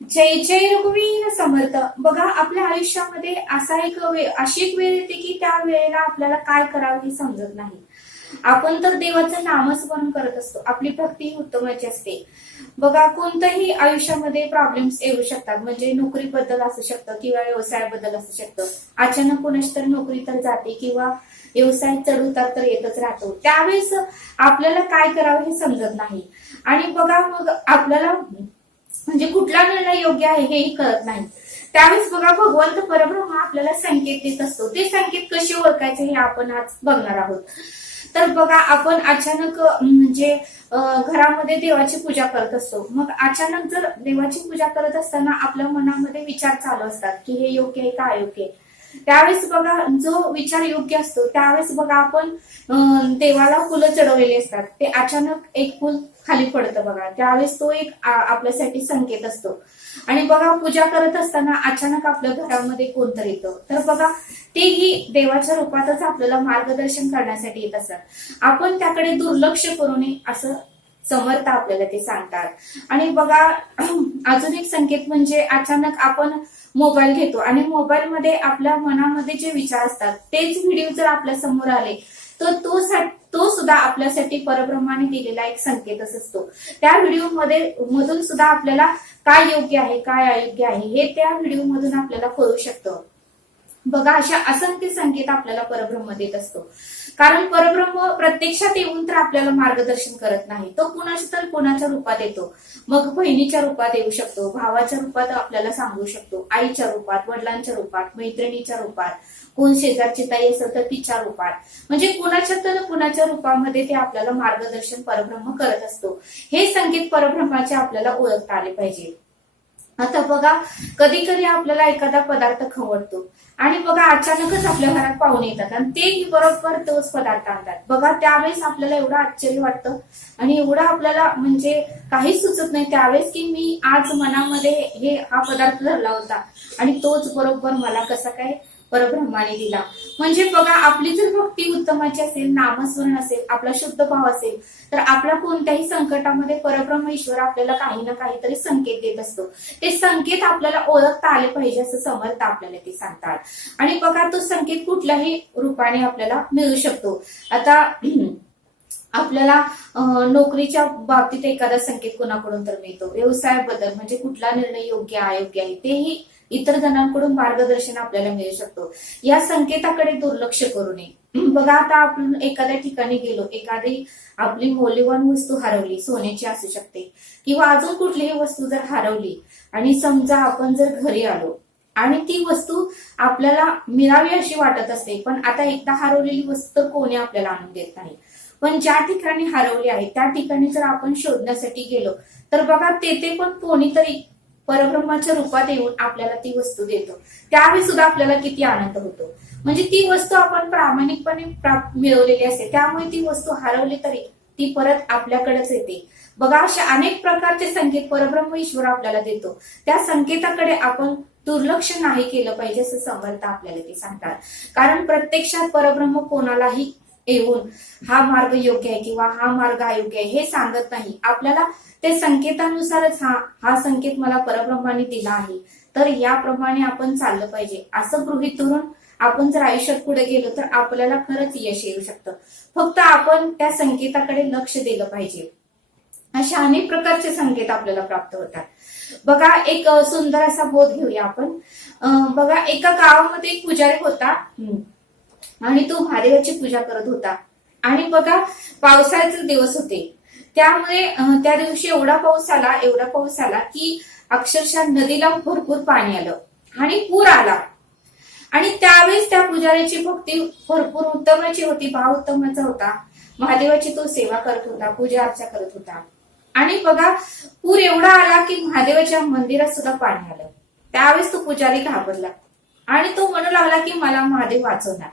जय जय रघुवीर समर्थ. बघा आपल्या आयुष्यामध्ये असा एक वे अशी एक वेळ येते की त्या वेळेला आपल्याला काय करावं हे समजत नाही. आपण तर देवाचं नामस्मरण करत असतो. आपली भक्ती उत्तमाची असते. बघा कोणतंही आयुष्यामध्ये प्रॉब्लेम्स येऊ शकतात. म्हणजे नोकरीबद्दल असू शकतं किंवा व्यवसायाबद्दल असू शकतं. अचानक कोणाची तर नोकरी तर जाते किंवा व्यवसाय चढ उतार तर येतच राहतो. त्यावेळेस आपल्याला काय करावं हे समजत नाही. आणि बघा मग आपल्याला म्हणजे कुठला निर्णय योग्य आहे हेही कळत नाही. त्यावेळेस बघा भगवंत परब्रह्म आपल्याला संकेत देत असतो. ते संकेत कसे ओळखायचे हे आपण आज बघणार आहोत. तर बघा आपण अचानक म्हणजे घरामध्ये देवाची पूजा करत असतो. मग अचानक जर देवाची पूजा करत असताना आपल्या मनामध्ये विचार चालू असतात की हे योग्य आहे का अयोग्य आहे? त्यावेळेस बघा जो विचार योग्य असतो त्यावेळेस बघा आपण देवाला फुलं चढवलेली असतात. ते अचानक एक फुल खाली पडतं बघा. त्यावेळेस तो एक आपल्यासाठी संकेत असतो. आणि बघा पूजा करत असताना अचानक आपल्या घरामध्ये कोणतरी येतं. तर बघा तेही देवाच्या रूपातच आपल्याला मार्गदर्शन करण्यासाठी येत असतात. आपण त्याकडे दुर्लक्ष करू नये असं समर्थ आपल्याला ते सांगतात. आणि बघा अजून एक संकेत म्हणजे अचानक आपण मोबाईल घेतो आणि मोबाईलमध्ये आपल्या मनामध्ये जे विचार असतात तेच व्हिडिओ जर आपल्यासमोर आले तर तो सा- तो सुद्धा आपल्यासाठी परब्रह्माने दिलेला एक संकेतच असतो. त्या व्हिडिओमध्ये मधून सुद्धा आपल्याला काय योग्य आहे काय अयोग्य आहे हे त्या व्हिडिओ मधून आपल्याला कळू शकतं. बघा अशा असंख्य संकेत आपल्याला परब्रह्म देत असतो. कारण परब्रह्म प्रत्यक्षात येऊन तर आपल्याला मार्गदर्शन करत नाही. तो कुणाच्या तर कुणाच्या रूपात येतो. मग बहिणीच्या रूपात येऊ शकतो भावाच्या रूपात आपल्याला सांगू शकतो आईच्या रूपात वडिलांच्या रूपात मैत्रिणीच्या रूपात कोण शेजारची ताई असेल तर तिच्या रूपात. म्हणजे कुणाच्या तर कुणाच्या रूपामध्ये ते आपल्याला मार्गदर्शन परब्रह्म करत असतो. हे संकेत परब्रह्माचे आपल्याला ओळखता आले पाहिजे. आता बघा कधी कधी आपल्याला एखादा पदार्थ खवडतो. आणि बघा अचानकच आपल्या घरात पाहुणे येतात आणि तेही बरोबर तोच पदार्थ आणतात. बघा त्यावेळेस आपल्याला एवढं आश्चर्य वाटतं आणि एवढं आपल्याला म्हणजे काहीच सुचत नाही. त्यावेळेस की मी आज मनामध्ये हे हा पदार्थ धरला होता आणि तोच बरोबर मला कसा काय परब्रह्माने दिला म्हणजे बघा आपली जर भक्ती उत्तमाची असेल नामस्मरण असेल आपला शुद्ध भाव असेल तर आपल्या कोणत्याही संकटामध्ये परब्रह्म ईश्वर आपल्याला काही ना काहीतरी संकेत देत असतो. ते संकेत आपल्याला ओळखता आले पाहिजे असं समर्थ आपल्याला ते सांगतात. आणि बघा तो संकेत कुठल्याही रूपाने आपल्याला मिळू शकतो. आता आपल्याला नोकरीच्या बाबतीत एखादा संकेत कोणाकडून तर मिळतो. व्यवसायाबद्दल म्हणजे कुठला निर्णय योग्य अयोग्य आहे तेही इतर जणांकडून मार्गदर्शन आपल्याला मिळू शकतो. या संकेताकडे दुर्लक्ष करू नये. बघा आता आपण एखाद्या ठिकाणी गेलो एखादी आपली मौल्यवान वस्तू हरवली सोन्याची असू शकते किंवा अजून कुठलीही वस्तू जर हरवली आणि समजा आपण जर घरी आलो आणि ती वस्तू आपल्याला मिळावी अशी वाटत असते पण आता एकदा हरवलेली वस्तू तर कोणी आपल्याला आणून देत नाही. पण ज्या ठिकाणी हरवली आहे त्या ठिकाणी जर आपण शोधण्यासाठी गेलो तर बघा तेथे पण कोणीतरी परब्रह्माच्या रूपात येऊन आपल्याला ती वस्तू देतो. त्यावेळी सुद्धा आपल्याला किती आनंद होतो. म्हणजे ती वस्तू आपण प्रामाणिकपणे प्राप्त मिळवलेली असते. त्यामुळे ती वस्तू हरवली तरी ती परत आपल्याकडेच येते. बघा अशा अनेक प्रकारचे संकेत परब्रह्म ईश्वर आपल्याला देतो. त्या संकेताकडे आपण दुर्लक्ष नाही केलं पाहिजे असं समर्थ आपल्याला ते सांगतात. कारण प्रत्यक्षात परब्रह्म कोणालाही येऊन हा मार्ग योग्य आहे किंवा हा मार्ग अयोग्य आहे हे सांगत नाही. आपल्याला ते संकेतानुसारच हा हा संकेत मला परब्रह्माने दिला आहे. तर याप्रमाणे आपण चाललं पाहिजे. असं गृहित धरून आपण जर आयुष्यात पुढे गेलो तर आपल्याला खरंच यश येऊ शकतं. फक्त आपण त्या संकेताकडे लक्ष दिलं पाहिजे. अशा अनेक प्रकारचे संकेत आपल्याला प्राप्त होतात. बघा एक सुंदर असा बोध घेऊया आपण. बघा एका गावामध्ये एक पुजारी होता. आणि तो महादेवाची पूजा करत होता. आणि बघा पावसाळ्याचे दिवस होते. त्यामुळे त्या दिवशी एवढा पाऊस आला एवढा पाऊस आला की अक्षरशः नदीला भरपूर पाणी आलं आणि पूर आला. आणि त्यावेळेस त्या पुजाऱ्याची भक्ती भरपूर उत्तमाची होती भाव उत्तमाचा होता. महादेवाची तो सेवा करत होता पूजा अर्चा करत होता. आणि बघा पूर एवढा आला की महादेवाच्या मंदिरात सुद्धा पाणी आलं. त्यावेळेस तो पुजारी घाबरला. आणि तो म्हणू लागला की मला महादेव वाचवणार.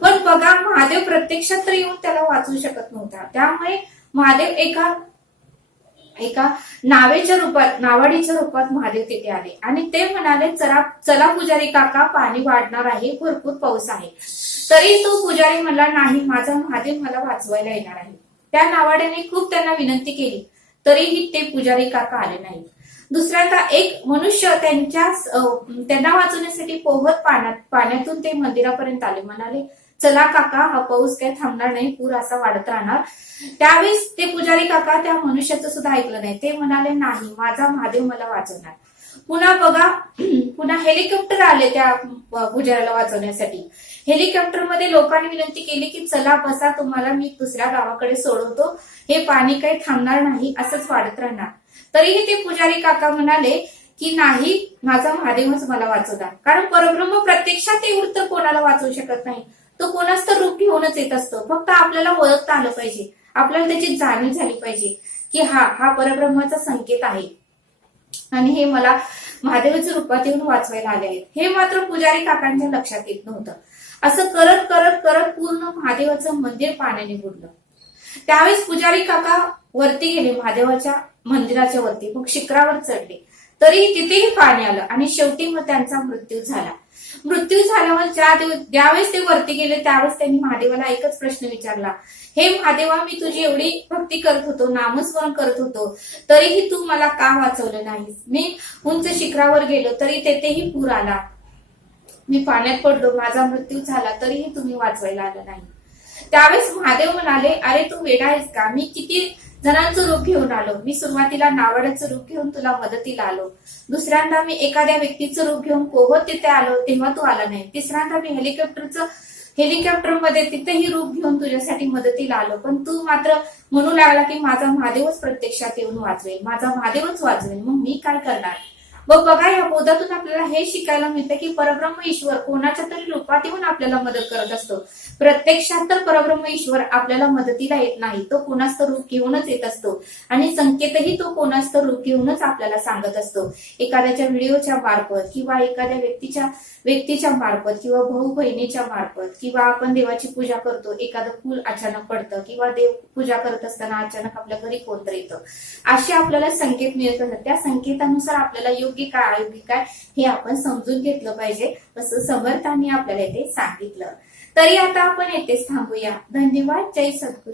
पण बघा महादेव प्रत्यक्षात तर येऊन त्याला वाचू शकत नव्हता. त्यामुळे महादेव एका एका नावेच्या रूपात नावाडीच्या रूपात महादेव तिथे आले. आणि ते म्हणाले चला चला पुजारी काका पाणी वाढणार आहे भरपूर पाऊस आहे. तरी तो पुजारी म्हणला नाही माझा महादेव मला वाचवायला येणार आहे. त्या नावाड्याने खूप त्यांना विनंती केली तरीही ते पुजारी काका आले नाही दुसऱ्यांदा एक मनुष्य त्यांच्या अं, त्यांना वाचवण्यासाठी पोहत पाण्यात पाण्यातून ते मंदिरापर्यंत आले. म्हणाले चला काका हा पाऊस काय थांबणार नाही पूर असा वाढत राहणार. त्यावेळेस ते पुजारी काका त्या मनुष्याचं सुद्धा ऐकलं नाही. ते म्हणाले नाही माझा महादेव मला वाचवणार. पुन्हा बघा पुन्हा हेलिकॉप्टर आले त्या पुजाऱ्याला वाचवण्यासाठी. हेलिकॉप्टरमध्ये लोकांनी विनंती केली की चला बसा तुम्हाला मी दुसऱ्या गावाकडे सोडवतो. हे पाणी काही थांबणार नाही असंच वाढत राहणार. तरीही ते पुजारी काका म्हणाले की नाही माझा महादेवच मला वाचवणार. कारण परब्रह्म प्रत्यक्षात ते वृत्त कोणाला वाचवू शकत नाही? तो कोणाच तर रूप घेऊनच येत असतो. फक्त आपल्याला ओळखता आलं पाहिजे. आपल्याला त्याची जाणीव झाली पाहिजे की हा हा परब्रह्माचा संकेत आहे. आणि हे मला महादेवाच्या रूपात येऊन वाचवायला आले आहेत. हे मात्र पुजारी काकांच्या लक्षात येत नव्हतं. असं करत करत करत पूर्ण महादेवाचं मंदिर पाण्याने बुडलं. त्यावेळेस पुजारी काका वरती गेले महादेवाच्या मंदिराच्या वरती. मग शिखरावर चढले. तरी तिथेही पाणी आलं आणि शेवटी मग त्यांचा मृत्यू झाला. मृत्यू झाल्यावर ज्या दिवस ज्यावेळेस ते वरती गेले त्यावेळेस त्यांनी महादेवाला एकच प्रश्न विचारला. हे महादेवा मी तुझी एवढी भक्ती करत होतो नामस्मरण करत होतो तरीही तू मला का वाचवलं नाहीस? मी उंच शिखरावर गेलो तरी तेथेही पूर आला. मी पाण्यात पडलो माझा मृत्यू झाला तरीही तुम्ही वाचवायला आलं नाही. त्यावेळेस महादेव म्हणाले अरे तू वेडा आहेस का? मी किती जणांचं रूप घेऊन आलो. मी सुरुवातीला नावाड्याचं रूप घेऊन तुला मदतीला आलो. दुसऱ्यांदा मी एखाद्या व्यक्तीचं रूप घेऊन पोहत तिथे आलो तेव्हा तू आला नाही. तिसऱ्यांदा मी हेलिकॉप्टरचं हेलिकॉप्टरमध्ये तिथेही रूप घेऊन तुझ्यासाठी मदतीला आलो. पण तू मात्र म्हणू लागला की माझा महादेवच प्रत्यक्षात येऊन वाचवेल. माझा महादेवच वाचवेल. मग मी काय करणार? मग बघा या बोधातून आपल्याला हे शिकायला मिळतं की परब्रह्म ईश्वर कोणाच्या तरी रूपात येऊन आपल्याला मदत करत असतो. प्रत्यक्षात तर परब्रह्म ईश्वर आपल्याला मदतीला येत नाही तो कोणाच तर रूप घेऊनच येत असतो. आणि संकेतही तो कोणाच तर रूप घेऊनच आपल्याला सांगत असतो. एखाद्याच्या व्हिडिओच्या मार्फत किंवा एखाद्या व्यक्तीच्या व्यक्तीच्या मार्फत किंवा भाऊ बहिणीच्या मार्फत किंवा आपण देवाची पूजा करतो एखादं फूल अचानक पडतं किंवा देव पूजा करत असताना अचानक आपल्या घरी कोणतरी येतं. असे आपल्याला संकेत मिळत असतात. त्या संकेतानुसार आपल्याला योग योग्य काय अयोग्य काय हे आपण समजून घेतलं पाहिजे. असं समर्थांनी आपल्याला इथे सांगितलं. तरी आता आपण येथेच थांबूया. धन्यवाद. जय सद्गुरू.